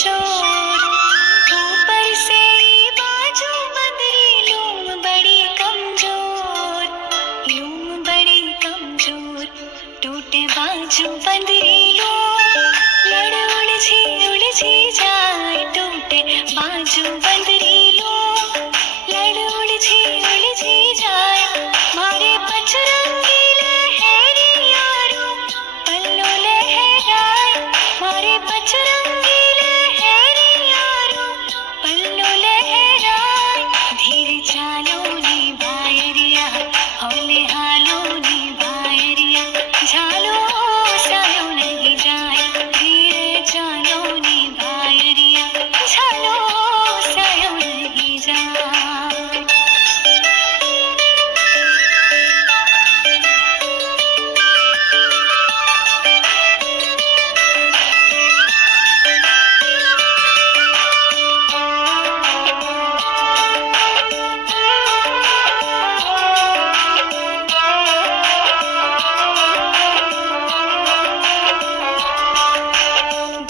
शोर, ऊपर से बाजू बंदरी, लूम बड़ी कमजोर, लूम बड़ी कमजोर, टूटे बाजू बंदरी लूम, लड़ उलझी जाए, टूटे बाजू बंदरी लूम, लड़ उलझी जाए, मारे पचरंगी लहरी यारो, पल्लो लहराए, मारे पचरंगी लहरी यारो, पल्लो लहराए, धीरे चालो नी बायरिया, हौले हालो नी बायरिया, झालो सायो नहीं जाए, धीरे चालो नी बायरिया, झालो सायो नहीं जाए।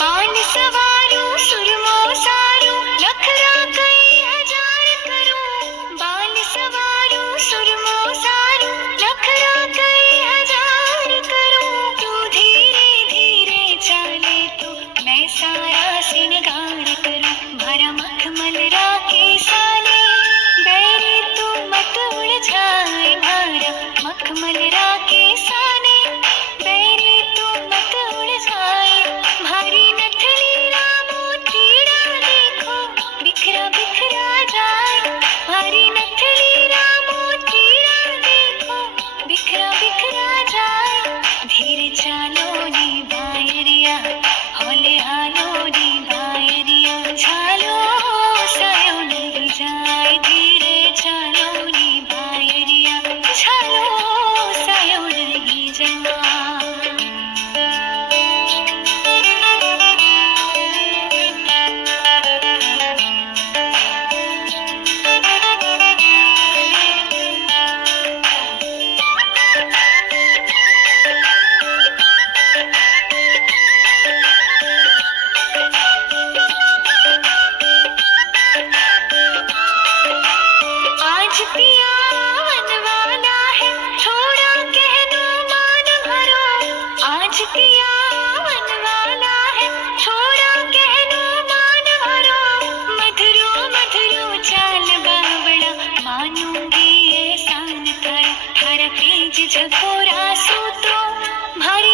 बाल सवारू सुरमो सारू, नखरा कई हजार करूं, बाल सवारू सुरमो सारू, नखरा कई हजार करूं, तू धीरे धीरे चाले तो मैं सारा सिंगार करूं, भरा मखमल राखे साले, बैरी तू मत उलझाए, भरा मखमल राखे साले, बैरी तू मत उलझाए, भारी नथली रामो तीड़ा देखो, बिखरा बिखरा जाए, भारी नथली रामो तीड़ा देखो, बिखरा बिखरा जाए, धीरे चालो नी बायरिया, हौले हालो नी बायरिया, झालो सायो नहीं जाए, धीरे चालो नी बायरिया, झालो सायो नहीं जाए। आज पिया बनवाना है, थोड़ा कहनो मान भरो, आज पिया बनवाना है, थोड़ा कहनो मान भरो, मधुरो मधुरो चाल बावड़ा, मानूंगी एहसान करो, हर पेज झकोरा सूत्रो, भारी